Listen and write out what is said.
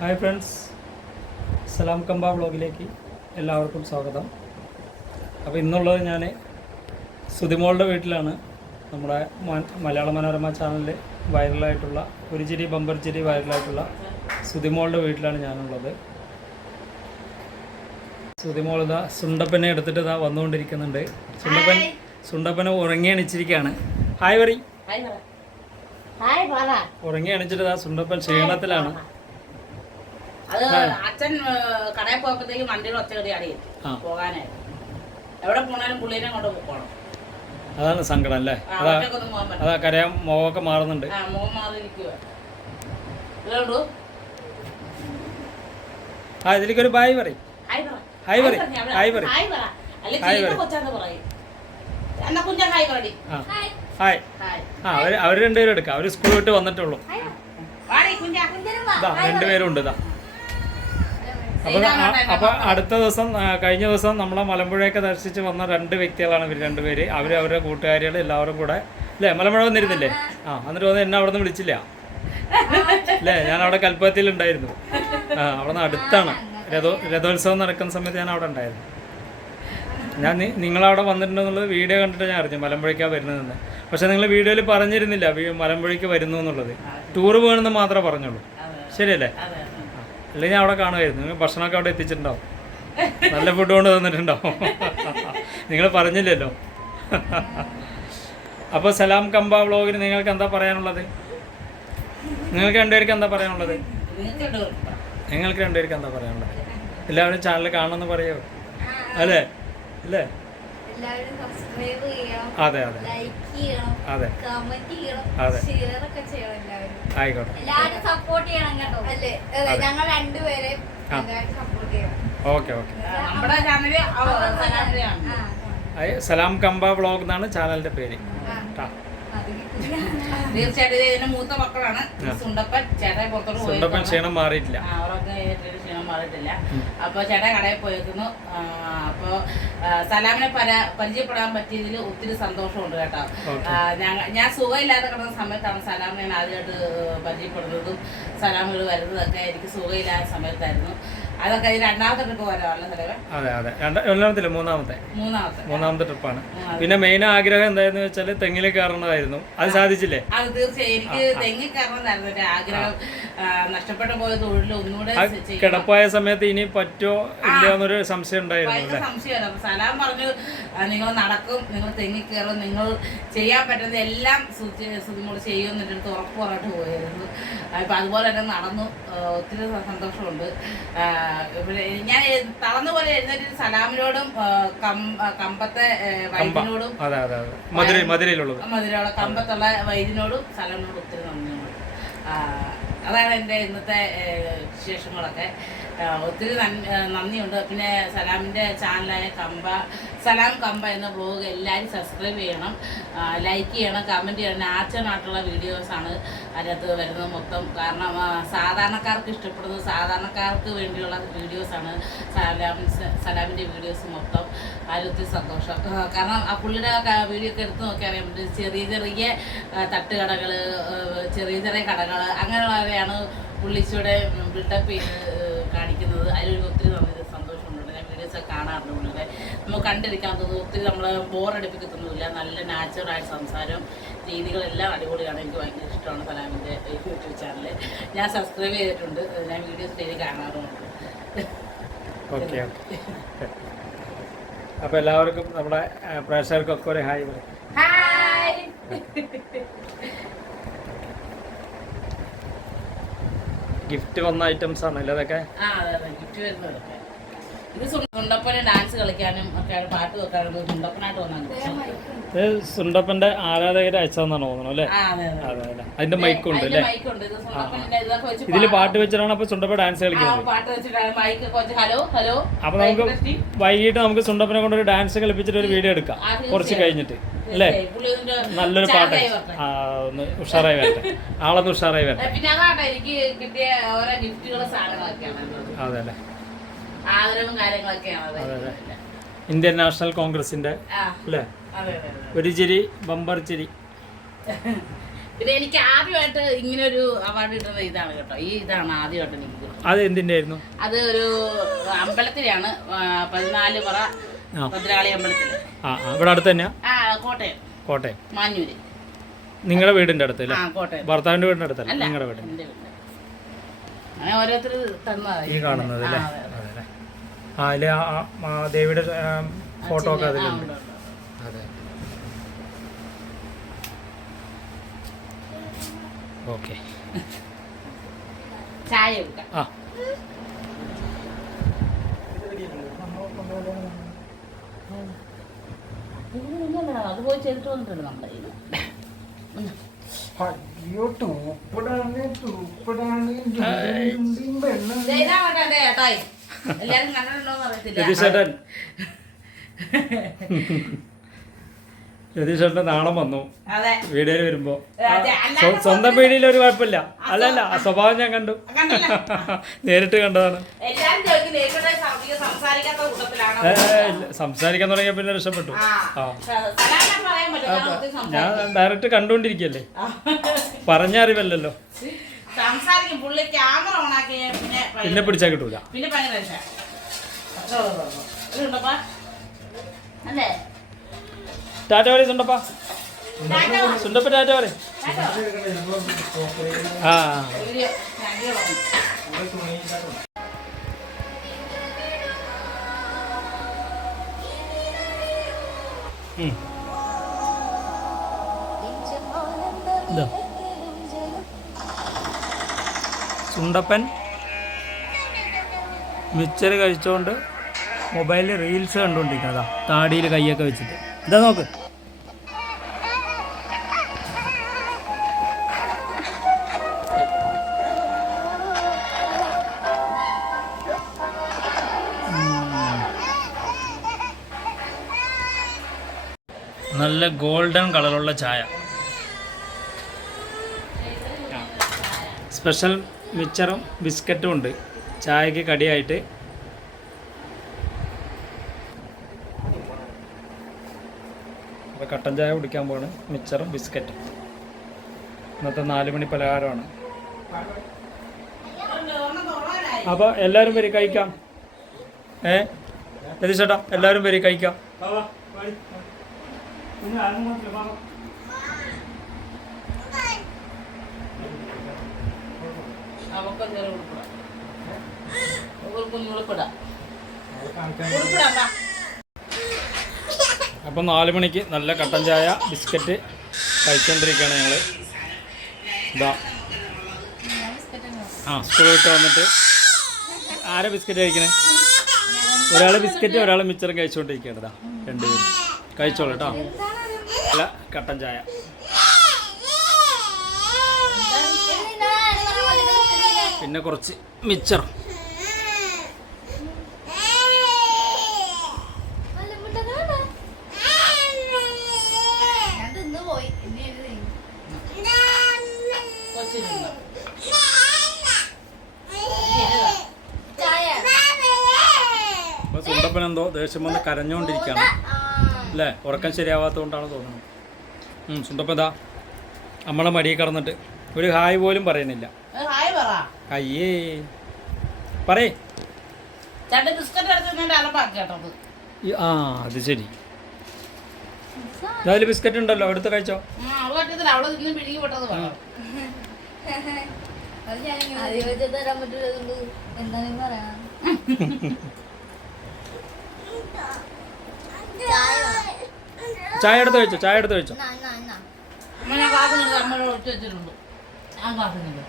Hi friends. സലാം കമ്പ വ്ളോഗിലേക്ക് എല്ലാവർക്കും സ്വാഗതം. അപ്പോൾ ഇന്നുള്ളത് ഞാൻ സുതിമോളുടെ വീട്ടിലാണ്. നമ്മുടെ മലയാള മനോരമ ചാനലിൽ വൈറലായിട്ടുള്ള ഒരു ചിരി ബമ്പർ ചിരി വൈറലായിട്ടുള്ള സുതിമോളുടെ വീട്ടിലാണ് ഞാനുള്ളത്. സുതിമോൾ ഇതാ സുണ്ടപ്പനെ എടുത്തിട്ട് ഇതാ വന്നുകൊണ്ടിരിക്കുന്നുണ്ട്. സുണ്ടപ്പൻ സുണ്ടപ്പനെ ഉറങ്ങി എണിച്ചിരിക്കുകയാണ്. ഹായ് വറി ഉറങ്ങി അണിച്ചിട്ട് ഇതാ സുണ്ടപ്പൻ ക്ഷീണത്തിലാണ്. അത് അച്ഛൻ കടയിൽ പോയപ്പോഴത്തേക്ക് വണ്ടിയുടെ ഒറ്റകടി അടി പോകാനായിരുന്നു. എവിടെ പോണാലും പുള്ളിനെ കൊണ്ട് പോകണം അതാണ് സങ്കടം അല്ലേ? അതാ കരയാൻ മുഖമൊക്കെ മാറുന്നുണ്ട്. ആ മോൻ മാറിയിരിക്കുക ആ ഇതിലേക്കൊരു ബായ് പറയും. ഹായ് പറ. ഹായ് പറ. പറഞ്ഞേ, അവിടെ. ഹായ് പറയും. ഹായ് പറടി. ആ. അവർ അവർ രണ്ടുപേരും എടുക്കാം. അവർ സ്കൂൾ വിട്ട് വന്നിട്ടുള്ളൂ വാടി കുഞ്ഞ. ഇതാ രണ്ടുപേരും ഉണ്ട് ഇതാ അപ്പോൾ അപ്പൊ അപ്പോൾ അടുത്ത ദിവസം കഴിഞ്ഞ ദിവസം നമ്മളെ മലമ്പുഴയൊക്കെ ദർശിച്ച് വന്ന രണ്ട് വ്യക്തികളാണ് ഇവർ രണ്ടുപേര്. അവർ അവരുടെ കൂട്ടുകാരികൾ എല്ലാവരും കൂടെ. അല്ലേ മലമ്പുഴ വന്നിരുന്നില്ലേ? ആ എന്നിട്ട് വന്ന് എന്നെ അവിടെ നിന്ന് വിളിച്ചില്ല. അല്ലേ ഞാൻ അവിടെ കൽപ്പത്തിൽ ഉണ്ടായിരുന്നു. ആ അവിടെ നിന്ന് അടുത്താണ്. രഥോ രഥോത്സവം നടക്കുന്ന സമയത്ത് ഞാൻ അവിടെ ഉണ്ടായിരുന്നു. ഞാൻ നിങ്ങളവിടെ വന്നിട്ടുണ്ടെന്നുള്ളത് വീഡിയോ കണ്ടിട്ട് ഞാൻ അറിഞ്ഞു. മലമ്പുഴയ്ക്കാണ് വരുന്നതെന്ന്. പക്ഷെ നിങ്ങൾ വീഡിയോയിൽ പറഞ്ഞിരുന്നില്ല മലമ്പുഴയ്ക്ക് വരുന്നു എന്നുള്ളത്. ടൂറ് പോകണമെന്ന് മാത്രമേ പറഞ്ഞുള്ളൂ. ശരിയല്ലേ. അല്ലെങ്കിൽ ഞാൻ അവിടെ കാണുമായിരുന്നു. നിങ്ങൾ ഭക്ഷണമൊക്കെ അവിടെ എത്തിച്ചിട്ടുണ്ടാവും. നല്ല ഫുഡ് കൊണ്ട് തന്നിട്ടുണ്ടാവും. നിങ്ങൾ പറഞ്ഞില്ലല്ലോ. അപ്പോൾ സലാം കമ്പ വ്ളോഗിന് നിങ്ങൾക്ക് എന്താ പറയാനുള്ളത്? നിങ്ങൾക്ക് രണ്ടുപേർക്ക് എന്താ പറയാനുള്ളത്? നിങ്ങൾക്ക് രണ്ടുപേർക്കും എന്താ പറയാനുള്ളത്? എല്ലാവരും ചാനൽ കാണണമെന്ന് പറയോ? അല്ലേ? അല്ലേ? അതെ അതെ. ലൈക്ക് ചെയ്യണം അതെ. കമന്റ് ചെയ്യണം അതെ. ഷെയർ ഒക്കെ ചെയ്യണം എല്ലാവരും. ആയിക്കോട്ടെ. എല്ലാവരും സപ്പോർട്ട് ചെയ്യണം കേട്ടോ. അല്ലേ? അതെ അതെ. ഞങ്ങൾ രണ്ടുപേരെയും ആ. സപ്പോർട്ട് ചെയ്യണം. Okay okay. സലാം. കമ്പ വ്ളോഗ് എന്നാണ് ചാനലിന്റെ പേര്. ആ. തീർച്ചയായിട്ടും ഇത് ഇതിന്റെ മൂത്ത മക്കളാണ്. സുണ്ടപ്പൻ ചേട്ടായി പുറത്തോട്ട് സുണ്ടപ്പൻ ക്ഷീണം മാറിയിട്ടില്ല. ആ, അവരൊക്കെ ക്ഷീണം മാറിയിട്ടില്ല. അപ്പൊ ചേട്ടാ കടയിൽ പോയേക്കുന്നു. അപ്പൊ സലാമിനെ പര പരിചയപ്പെടാൻ പറ്റിയതിൽ ഒത്തിരി സന്തോഷമുണ്ട് കേട്ടോ. ഞാൻ സുഖമില്ലാതെ കിടന്ന സമയത്താണ് സലാമിനെ ഞാൻ ആദ്യമായിട്ട് പരിചയപ്പെടുന്നതും. സലാമുകൾ വരുന്നതൊക്കെ എനിക്ക് സുഖമില്ലാത്ത സമയത്തായിരുന്നു. അതൊക്കെ രണ്ടാമത്തെ ട്രിപ്പ് അതെ അതെ. രണ്ട് രണ്ടാമത്തില്ല മൂന്നാമത്തെ? മൂന്നാമത്തെ. മൂന്നാമത്തെ ട്രിപ്പാണ് പിന്നെ മെയിൻ ആഗ്രഹം എന്തായിരുന്നു വെച്ചാൽ തെങ്ങിൽ കയറണമായിരുന്നു. അത് സാധിച്ചില്ലേ? അത് തീർച്ചയായും. എനിക്ക് തെങ്ങി കയറണമെന്നായിരുന്നു എന്റെ ആഗ്രഹം. നഷ്ടപ്പെട്ടു പോയ തൊഴിൽ ഒന്നുകൂടെ കിടപ്പായ സമയത്ത് ഇനി പറ്റോ ഇല്ലയോന്നൊരു സംശയം ഉണ്ടായിരുന്നു സംശയമാണ്. സലാം പറഞ്ഞു നിങ്ങൾ നടക്കും നിങ്ങൾ തെങ്ങി കയറും നിങ്ങൾ ചെയ്യാൻ പറ്റുന്ന എല്ലാം സുതിമോട് ചെയ്യും എന്നിട്ട് അടുത്ത് ഉറപ്പ് പറഞ്ഞിട്ട് പോയിരുന്നു. അപ്പം അതുപോലെ തന്നെ നടന്നു. ഒത്തിരി സന്തോഷമുണ്ട്. ഇവിടെ ഞാൻ തളർന്നു പോലെ എഴുന്നേറ്റ് സലാമിനോടും കമ്പത്തെ വൈദ്യനോടും അതെ അതെ അതെ. മധുര മധുരയിലുള്ളത്. മധുരമുള്ള കമ്പത്തുള്ള വൈദ്യനോടും സലാമിനോടും ഒത്തിരി നന്ദിയുണ്ട്. അതാണ് എന്റെ ഇന്നത്തെ വിശേഷങ്ങളൊക്കെ. ഒത്തിരി നന്ദിയുണ്ട്. പിന്നെ സലാമിന്റെ ചാനലായ കമ്പ സലാം കമ്പ എന്ന ബ്ലോഗ് എല്ലാവരും സബ്സ്ക്രൈബ് ചെയ്യണം. ലൈക്ക് ചെയ്യണം കമന്റ് ചെയ്യണം. നാച്ചനായിട്ടുള്ള വീഡിയോസാണ് അതിനകത്ത് വരുന്നത് മൊത്തം. കാരണം സാധാരണക്കാർക്ക് ഇഷ്ടപ്പെടുന്നത് സാധാരണക്കാർക്ക് വേണ്ടിയുള്ള വീഡിയോസാണ് സലാം സലാമിന്റെ വീഡിയോസ് മൊത്തം. അതിലൊത്തിരി സന്തോഷം. കാരണം ആ പുള്ളിയുടെ വീഡിയോ ഒക്കെ എടുത്ത് നോക്കിയാൽ ചെറിയ ചെറിയ തട്ടുകടകൾ ചെറിയ ചെറിയ കടകൾ അങ്ങനെയുള്ളവരെയാണ് പുള്ളിച്ചൂടെ ബിൽഡപ്പ് ചെയ്ത് കാണിക്കുന്നത്. അതിലൊരു ഒത്തിരി നന്ദി സന്തോഷമുണ്ട്. ഞാൻ വീഡിയോസ് ഒക്കെ കാണാറുണ്ട് പുള്ളിയുടെ. നമുക്ക് കണ്ടിരിക്കാൻ തോന്നുന്നു ഒത്തിരി നമ്മൾ ബോറടിപ്പിക്കത്തൊന്നുമില്ല നല്ല നാച്ചുറലായ സംസാരം രീതികളെല്ലാം അടിപൊളിയാണ്. എനിക്ക് ഭയങ്കര ഇഷ്ടമാണ് സലാമിന്റെ യൂട്യൂബ് ചാനൽ ഞാൻ സബ്സ്ക്രൈബ് ചെയ്തിട്ടുണ്ട്. ഞാൻ വീഡിയോസ് ഡെയിലി കാണാറുമുണ്ട്. ഓക്കെ ഓക്കെ അപ്പോൾ എല്ലാവർക്കും നമ്മുടെ പ്രേക്ഷകർക്കൊക്കെ ഒരു ഹായ് പറയും ഹായ് ഗിഫ്റ്റ് വന്ന ഐറ്റംസ് ആണല്ലോ അതൊക്കെ ഗിഫ്റ്റ് വരുന്നതൊക്കെ. ഇത് സുണ്ടപ്പനെ ഡാൻസ് കളിക്കാനും ഒക്കെ പാട്ട് വെക്കാനും സുണ്ടപ്പനായിട്ട് വന്നാണ്. ഇത് സുണ്ടപ്പന്റെ ആരാധകരെ അയച്ചതെന്നാണ് തോന്നുന്നു അല്ലേ? അതെ അതെ. അതെ മൈക്ക് ഉണ്ട് മൈക്കുണ്ട് അല്ലേ? ഇതിൽ പാട്ട് വെച്ചിട്ടാണ് അപ്പൊ സുണ്ടപ്പ ഡാൻസ് കളിക്കുന്നത്. അപ്പൊ ഹലോ ഹലോ? അപ്പോൾ നമുക്ക് വൈകിട്ട് നമുക്ക് സുണ്ടപ്പനെ കൊണ്ട് ഒരു ഡാൻസ് കളിപ്പിച്ചിട്ട് ഒരു വീഡിയോ എടുക്കാം. കുറച്ച് കഴിഞ്ഞിട്ട്. അല്ലേ? നല്ലൊരു പാട്ട് ഒന്ന് ഉഷാറായി വരട്ടെ. ആളൊന്ന് ഉഷാറായി വരട്ടെ. അതെ. അല്ലേ ഇന്ത്യൻ നാഷണൽ കോൺഗ്രസിന്റെ അല്ലേ? ഒരു ചിരി ബമ്പർ ചിരി. പിന്നെ എനിക്ക് ആദ്യമായിട്ട് ഇങ്ങനെ ഒരു അവാർഡ് കിട്ടുന്ന ഇതാണ് കേട്ടോ. ഈ ഇതാണ് ആദ്യമായിട്ട് എനിക്ക് അത് എന്തിന്റെ ആയിരുന്നു അത് ഒരു അമ്പലത്തിലാണ് പതിനാല് പറ ഭദ്രാളി അമ്പലത്തിൽ ആ ആ. ഇവിടെ അടുത്ത് തന്നെയാ? ആ കോട്ടയം. കോട്ടയം. മാഞ്ഞൂര് നിങ്ങളുടെ വീടിന്റെ അടുത്ത് അല്ലേ? ആ കോട്ടയം. ഭർത്താവിന്റെ വീടിന്റെ അടുത്തല്ല? അല്ല നിങ്ങളുടെ വീടിന്റെ. എന്റെ വീട് അങ്ങനെ ഓരോരുത്തർ തന്നതാണ് ഈ കാണുന്നത് അല്ലേ? അതെ, അല്ലേ ആ അതിൽ ആ ദേവിയുടെ ഫോട്ടോ ഒക്കെ അതിലുണ്ട്. അതെ. ഓക്കെ. ചായ എടുക്കാം ആ. അത് പോയി ചെയ്തിട്ട് വന്നിട്ടുണ്ട് നമ്മുടെ കയ്യിൽ അയ്യോ എന്റെ ഏട്ടായി എല്ലാരും കണ്ടിട്ടുണ്ടോന്ന് അറിയത്തില്ല. രതീഷേട്ടൻ നാളെ നാണം വന്നു. വീഡിയോയിൽ വരുമ്പോ. സ്വന്തം വീഡിയോയിൽ ഒരു കുഴപ്പമില്ല. അല്ലല്ല ആ സ്വഭാവം ഞാൻ കണ്ടു. നേരിട്ട് കണ്ടതാണ്. സംസാരിക്കാൻ തുടങ്ങിയ പിന്നെ രക്ഷപ്പെട്ടു. ഞാൻ. ഡയറക്റ്റ് കണ്ടുകൊണ്ടിരിക്കല്ലേ പറഞ്ഞറിവല്ലോ പറഞ്ഞ അറിവല്ലല്ലോ പിന്നെ പിടിച്ചാ കിട്ടൂല. അല്ലേ? ടാറ്റ പറയും സുണ്ടപ്പ. സുണ്ടപ്പ ടാറ്റ പറയും ആ. സുണ്ടപ്പൻ മിച്ചർ കഴിച്ചുകൊണ്ട് മൊബൈലിൽ റീൽസ് കണ്ടുകൊണ്ടിരിക്കുന്നതാ താടിയിൽ കൈയൊക്കെ വെച്ചിട്ട്. ഇതാ നോക്ക്. നല്ല ഗോൾഡൻ കളറുള്ള ചായ. സ്പെഷ്യൽ മിച്ചറും ബിസ്ക്കറ്റും ഉണ്ട്. ചായക്ക് കടിയായിട്ട്. കട്ടൻ ചായ കുടിക്കാൻ പോവാണ്. മിച്ചറും ബിസ്ക്കറ്റും. ഇന്നത്തെ നാല് മണി പലഹാരമാണ്. അപ്പോൾ എല്ലാവരും വരി കഴിക്കാം. ഏ? രതീഷേട്ടാ എല്ലാവരും വരി കഴിക്കാം. വാ. അപ്പം നാല് മണിക്ക് നല്ല കട്ടൻ ചായ ബിസ്ക്കറ്റ് കഴിച്ചുകൊണ്ടിരിക്കുകയാണ് ഞങ്ങൾ ഇതാ. ആ സ്കൂളിൽ വിട്ട് വന്നിട്ട് ആരാ ബിസ്ക്കറ്റ് കഴിക്കണേ? ഒരാൾ ബിസ്ക്കറ്റ് ഒരാൾ മിച്ചറും കഴിച്ചുകൊണ്ടിരിക്കുകയാണ് ഇതാ രണ്ടുപേരും. കഴിച്ചോളൂ കേട്ടോ. അല്ല കട്ടൻ ചായ. പിന്നെ കുറച്ച് മിച്ചർ. എന്തോ ദേഷ്യം വന്ന് കരഞ്ഞുകൊണ്ടിരിക്കുകയാണ്. അല്ലേ? ഉറക്കം ശരിയാവാത്തതുകൊണ്ടാണ് തോന്നുന്നത്. ഇതാ നമ്മളെ മടിയിൽ കടന്നിട്ട് ഒരു ഹായ് പോലും പറയുന്നില്ല. അയ്യേ പറയേ. ആ അത് ശരി. അതിൽ ബിസ്ക്കറ്റ് ഉണ്ടല്ലോ എടുത്ത് കഴിച്ചോ. പറയാം. ചായ എടുത്ത് കഴിച്ചോ ചായ എടുത്ത് കഴിച്ചോ. അമ്മ ഞാൻ ക്ലാസ്സിൽ അമ്മ ഒഴിച്ചു വെച്ചിട്ടുണ്ട് ഞാൻ എന്നാ.